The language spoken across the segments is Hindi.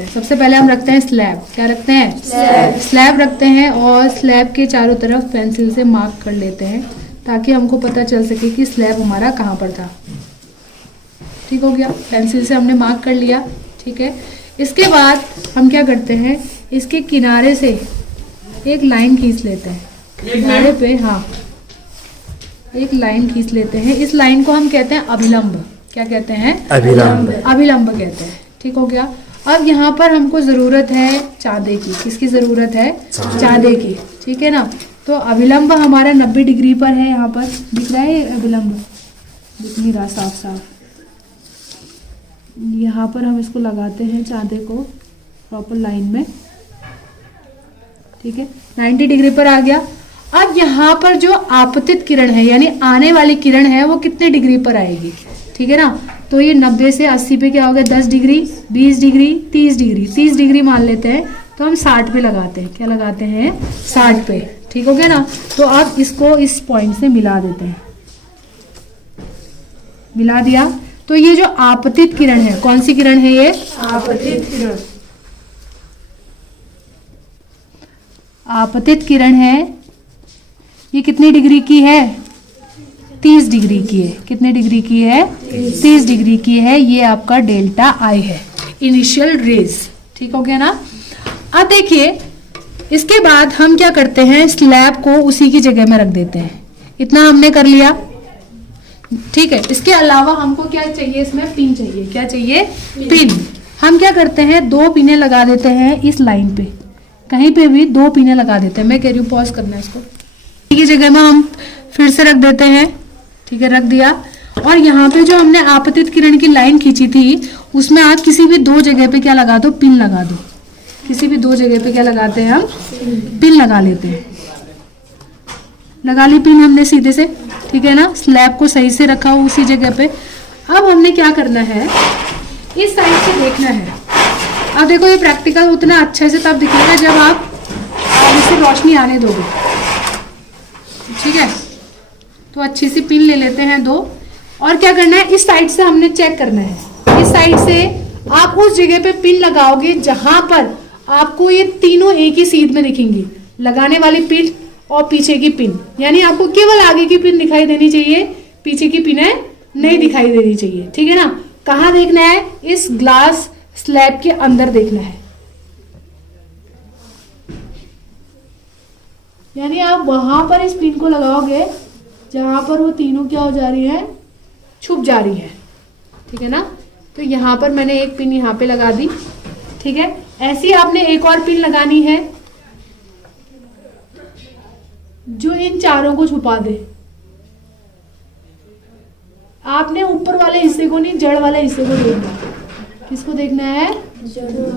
करते हैं। सबसे पहले हम रखते हैं स्लैब। क्या रखते हैं? स्लैब रखते हैं और स्लैब के चारों तरफ पेंसिल से मार्क कर लेते हैं ताकि हमको पता चल सके कि स्लैब हमारा कहाँ पर था। ठीक हो गया, पेंसिल से हमने मार्क कर लिया। ठीक है, इसके बाद हम क्या करते हैं, इसके किनारे से एक लाइन खींच लेते हैं। किनारे पे हाँ एक लाइन खींच लेते हैं। इस लाइन को हम कहते हैं अभिलंब। क्या कहते हैं? अभिलंब। अभिलंब कहते हैं। ठीक हो गया। अब यहाँ पर हमको जरूरत है चाँदे की। किसकी जरूरत है? चाँदे की। ठीक है ना। तो अभिलंब हमारा 90 डिग्री पर है। यहाँ पर दिख रहा है अभिलंब? दिख नहीं रहा साफ साफ। यहाँ पर हम इसको लगाते हैं चाँदे को प्रॉपर लाइन में। ठीक है, 90 डिग्री पर आ गया। अब यहाँ पर जो आपतित किरण है यानी आने वाली किरण है वो कितने डिग्री पर आएगी? ठीक है ना। तो ये 90 से 80 पे क्या हो गया? 10 डिग्री, 20 डिग्री, 30 डिग्री। 30 डिग्री मान लेते हैं तो हम 60 पे लगाते हैं। क्या लगाते हैं? 60 पे। ठीक हो गया ना। तो अब इसको इस पॉइंट से मिला देते हैं। मिला दिया तो ये जो आपतित किरण है, कौन सी किरण है ये? आपतित किरण। आपतित किरण है, ये कितनी डिग्री की है? 30 डिग्री की है। कितने डिग्री की है? 30 डिग्री की है। ये आपका डेल्टा आई है, इनिशियल रेज। ठीक हो गया ना। अब देखिए इसके बाद हम क्या करते हैं, स्लैब को उसी की जगह में रख देते हैं। इतना हमने कर लिया। ठीक है, इसके अलावा हमको क्या चाहिए? इसमें पिन चाहिए। क्या चाहिए? पिन। हम क्या करते हैं, 2 पिने लगा देते हैं इस लाइन पे। कहीं पे भी 2 पिने लगा देते हैं। मैं कह रही हूँ पॉज करना है इसको। की जगह में हम फिर से रख देते हैं। ठीक है, रख दिया। और यहाँ पे जो हमने आपतित किरण की लाइन खींची थी उसमें आप किसी भी 2 जगह पे क्या लगा दो? पिन लगा दो। किसी भी 2 जगह पे क्या लगाते हैं हम? पिन लगा लेते हैं। लगा ली पिन हमने सीधे से। ठीक है ना। स्लैब को सही से रखा हो उसी जगह पे। अब हमने क्या करना है, इस साइड से देखना है। अब देखो ये प्रैक्टिकल उतना अच्छे से तब दिखेगा जब आप इसे रोशनी आने दोगे। ठीक है, तो अच्छी सी पिन ले लेते हैं 2। और क्या करना है, इस साइड से हमने चेक करना है। इस साइड से आप उस जगह पे पिन लगाओगे जहां पर आपको ये तीनों एक ही सीध में दिखेंगी। लगाने वाली पिन और पीछे की पिन, यानी आपको केवल आगे की पिन दिखाई देनी चाहिए, पीछे की पिनें नहीं दिखाई देनी चाहिए। ठीक है ना। कहाँ देखना है? इस ग्लास स्लैब के अंदर देखना है। यानी आप वहां पर इस पिन को लगाओगे जहां पर वो तीनों क्या हो जा रही है? छुप जा रही है। ठीक है ना। तो यहाँ पर मैंने एक पिन यहाँ पे लगा दी। ठीक है, ऐसी आपने एक और पिन लगानी है जो इन चारों को छुपा दे। आपने ऊपर वाले हिस्से को नहीं, जड़ वाले हिस्से को देखना है। किसको देखना है?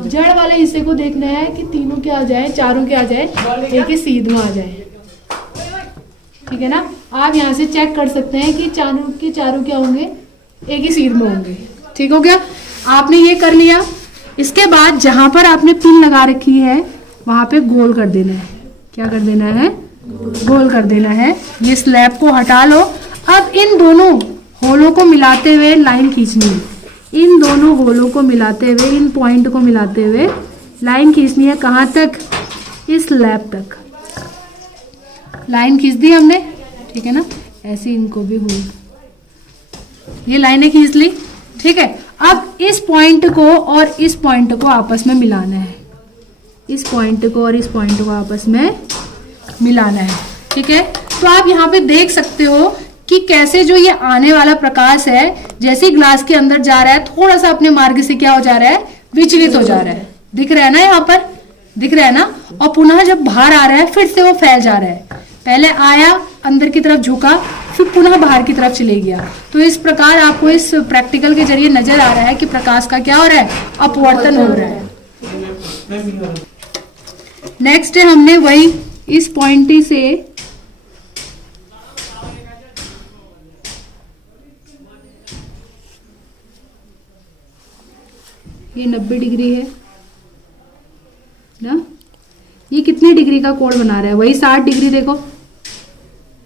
जड़ वाले हिस्से को देखना है कि तीनों क्या आ जाए, चारों क्या आ जाए, एक ही सीध में आ जाए। ठीक है ना। आप यहाँ से चेक कर सकते हैं कि चारों के चारों क्या होंगे? एक ही सीध में होंगे। ठीक हो गया। आपने ये कर लिया। इसके बाद जहां पर आपने पिन लगा रखी है वहां पे गोल कर देना है। क्या कर देना है? गोल कर देना है। ये स्लैब को हटा लो। अब इन दोनों होलों को मिलाते हुए लाइन खींचनी है। इन दोनों होलों को मिलाते हुए, इन पॉइंट को मिलाते हुए लाइन खींचनी है। कहाँ तक? इस स्लैब तक लाइन खींच दी हमने। ठीक है ना। ऐसे इनको भी हो, ये लाइनें खींच ली। ठीक है। अब इस पॉइंट को और इस पॉइंट को आपस में मिलाना है। इस पॉइंट को और इस पॉइंट को आपस में मिलाना है। ठीक है। तो आप यहाँ पे देख सकते हो कि कैसे जो ये आने वाला प्रकाश है जैसे ही ग्लास के अंदर जा रहा है थोड़ा सा अपने मार्ग से क्या हो जा रहा है? विचलित हो जा रहा है। दिख रहा है ना? यहाँ पर दिख रहा है ना। और पुनः जब बाहर आ रहा है फिर से वो फैल जा रहा है। पहले आया, अंदर की तरफ झुका, फिर पुनः बाहर की तरफ चले गया। तो इस प्रकार आपको इस प्रैक्टिकल के जरिए नजर आ रहा है कि प्रकाश का क्या हो रहा है? अपवर्तन हो रहा है। नेक्स्ट है, हमने वही इस पॉइंट से ये 90 डिग्री है ना। ये कितनी डिग्री का कोण बना रहा है? वही 60 डिग्री। देखो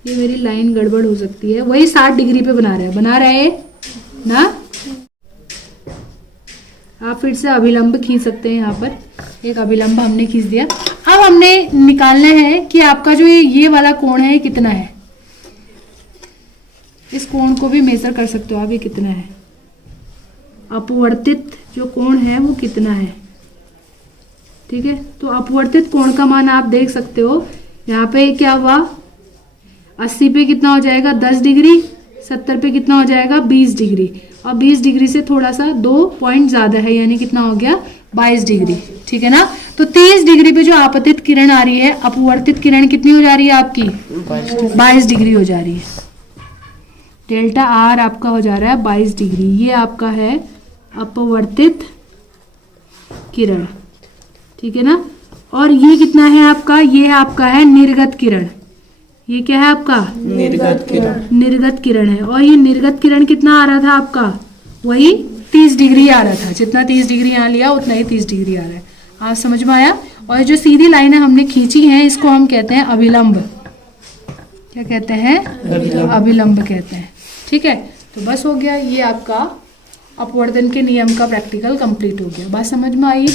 ये मेरी लाइन गड़बड़ हो सकती है। वही 60 डिग्री पे बना रहा है ना। आप फिर से अभिलंब खींच सकते हैं। यहाँ पर एक अभिलंब हमने खींच दिया। अब हमने निकालना है कि आपका जो ये वाला कोण है कितना है। इस कोण को भी मेजर कर सकते हो आप, ये कितना है, अपवर्तित जो कोण है वो कितना है। ठीक है, तो अपवर्तित कोण का मान आप देख सकते हो। यहाँ पे क्या हुआ, 80 पे कितना हो जाएगा 10 डिग्री, 70 पे कितना हो जाएगा 20 डिग्री, और 20 डिग्री से थोड़ा सा 2 पॉइंट ज्यादा है, यानी कितना हो गया 22 डिग्री। ठीक है ना, तो 30 डिग्री पे जो आपतित किरण आ रही है, अपवर्तित किरण कितनी हो जा रही है आपकी 22 डिग्री हो जा रही है। डेल्टा आर आपका हो जा रहा है 22 डिग्री। ये आपका है अपवर्तित किरण। ठीक है ना, और ये कितना है आपका, ये आपका है निर्गत किरण। ये क्या है आपका निर्गत किरण। निर्गत किरण है, और ये निर्गत किरण कितना आ रहा था आपका, वही 30 डिग्री आ रहा था। जितना 30 डिग्री यहाँ लिया उतना ही 30 डिग्री आ रहा है। आप समझ में आया। और जो सीधी लाइनें हमने खींची हैं इसको हम कहते हैं अभिलंब। क्या कहते हैं, अभिलंब कहते हैं। ठीक है, तो बस हो गया, ये आपका अपवर्तन के नियम का प्रैक्टिकल कंप्लीट हो गया। बात समझ में आई।